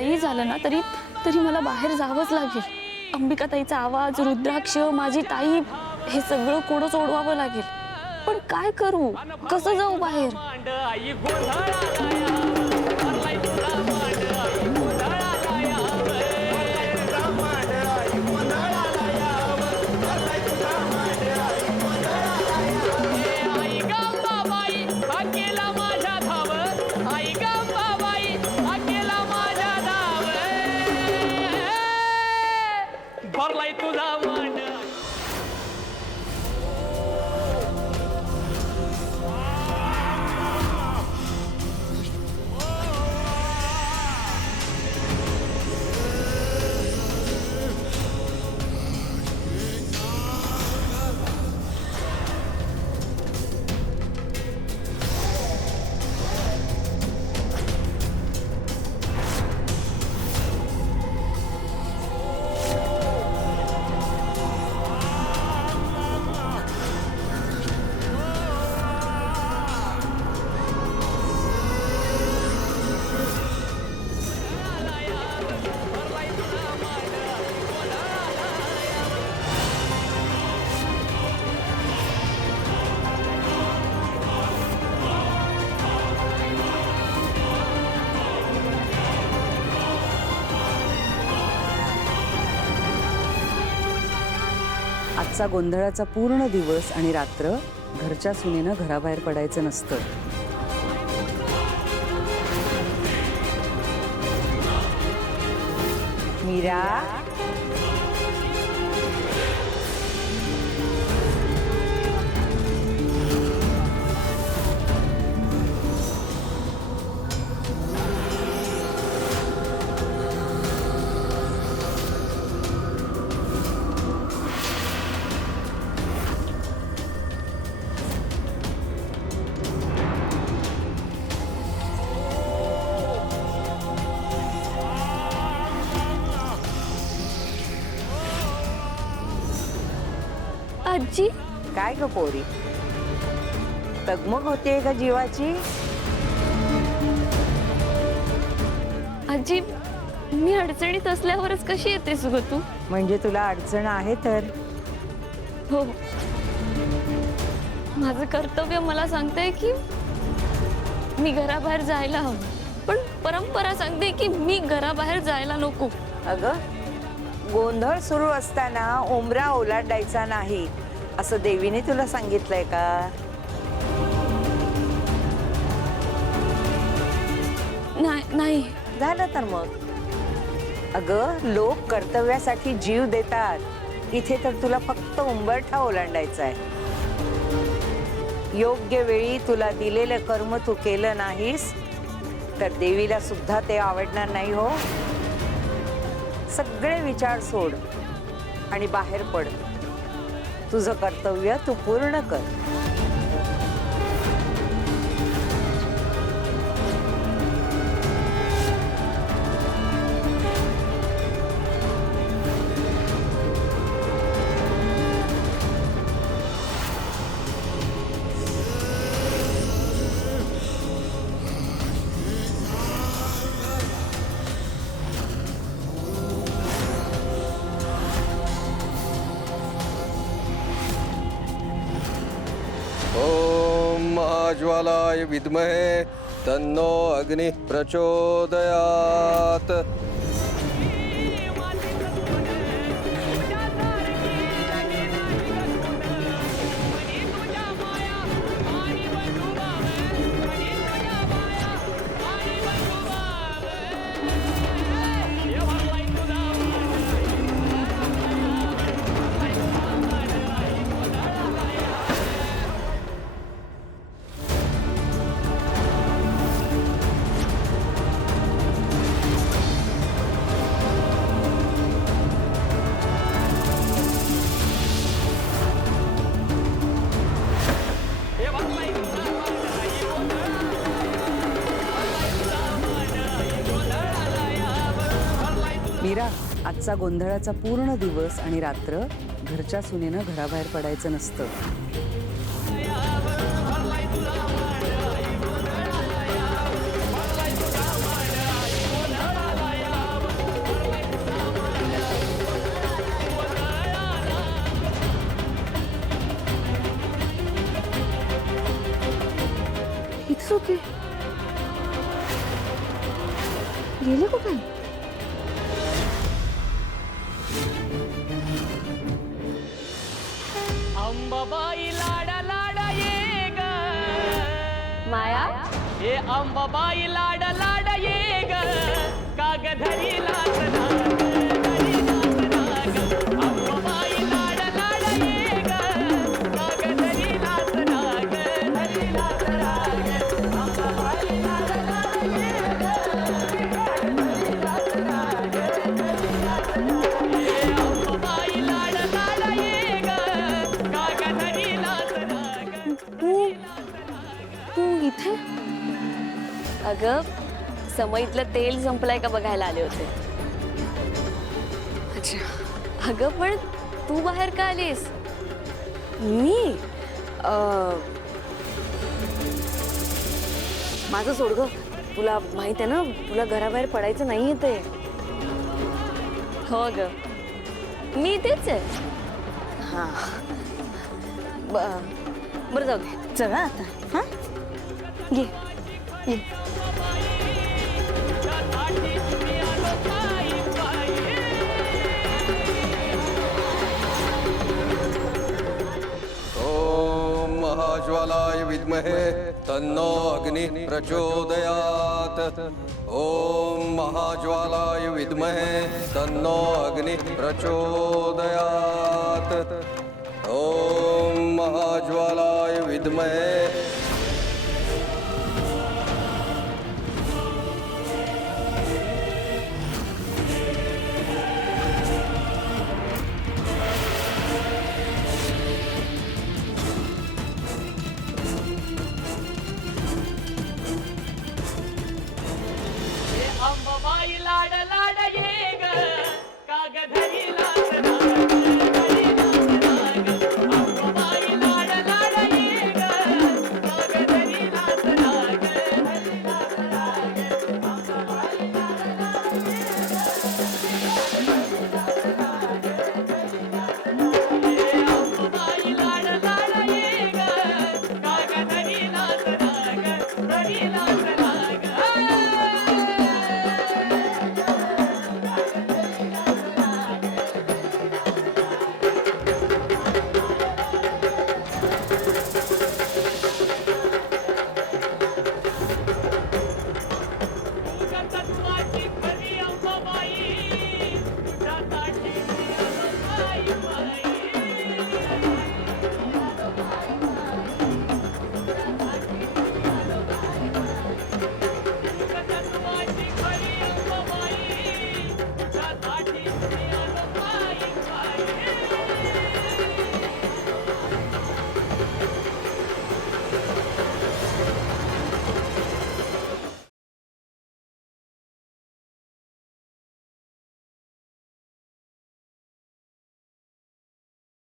काही झालं ना तरी तरी मला बाहेर जावंच लागेल. अंबिकाताईचा आवाज, रुद्राक्ष, माझी ताई, हे सगळं कोडं सोडवावं लागेल. पण काय करू, कसं जाऊ बाहेर? आजचा गोंधळाचा पूर्ण दिवस आणि रात्र घरच्या सुनेनं घराबाहेर पडायचं नसतं. मीरा, आजी, काय ग पोरी, तगमग होते का जीवाची? आजी, मी अडचणीत असल्यावरच कशी येतेस ग तू? म्हणजे तुला अडचण आहे तर? हो, माझं कर्तव्य मला सांगते की मी घराबाहेर जायला हवं, पण परंपरा सांगते की मी घराबाहेर जायला नको. अगं, गोंधळ सुरू असताना उंबरा ओलांडायचा नाही असं देवीने तुला सांगितलंय का? नाही. झालं तर मग. अगं, लोक कर्तव्यासाठी जीव देतात, इथे तर तुला फक्त उंबरठा ओलांडायचा आहे. योग्य वेळी तुला दिलेलं कर्म तू केलं नाहीस तर देवीला सुद्धा ते आवडणार नाही हो. सगळे विचार सोड आणि बाहेर पड. तुझं कर्तव्य तू पूर्ण कर. ज्वालाय विद्महे तन्नो अग्नि प्रचोदयात्. मीरा, आजचा गोंधळाचा पूर्ण दिवस आणि रात्र घरच्या सुनेनं घराबाहेर पडायचं नसतं. होते. गेले कुठे? अंबाबाई लाडा लाडा ये ग माया, हे अंबाबाई लाडा लाडा ये ग कागधरी लाच नाग धरी लाच नाग अंबाबाई लाडा लाडा ये ग कागधरी लाच नाग धरी लाच नाग अंबाबाई लाडा लाडा ये ग कागधरी लाच नाग धरी लाच नाग हे अंबाबाई लाडा लाडा ये ग कागधरी लाच नाग तू इथे? अगं, समईतलं तेल संपलंय का बघायला आले होते. अच्छा. अगं पण तू बाहेर का आलीस? मी माझं सोड ग. तुला माहित आहे ना, तुला घराबाहेर पडायचं नाहीये ते. हो ग, मी इथेच आहे. हा, बरं जाऊ दे. चला आता. हा, ये ये. ओम महाज्वालाय विद्महे तन्नो अग्नि प्रचोदयात्. ओम महाज्वालाय विद्महे तन्नो अग्नि प्रचोदयात्. ओम महाज्वालाय विद्महे. अंबाबाई लाड लाड ये ग कागधरी लाच नाग धरी लाच नाग अंबाबाई लाड लाड ये ग कागधरी लाच नाग धरी लाच नाग अंबाबाई लाड लाड ये ग अंबाबाई लाड लाड ये ग कागधरी लाच नाग धरी लाच नाग. तत्वाची खरी अंबाबाई तुझ्या ताटी अंबाबाई बाई.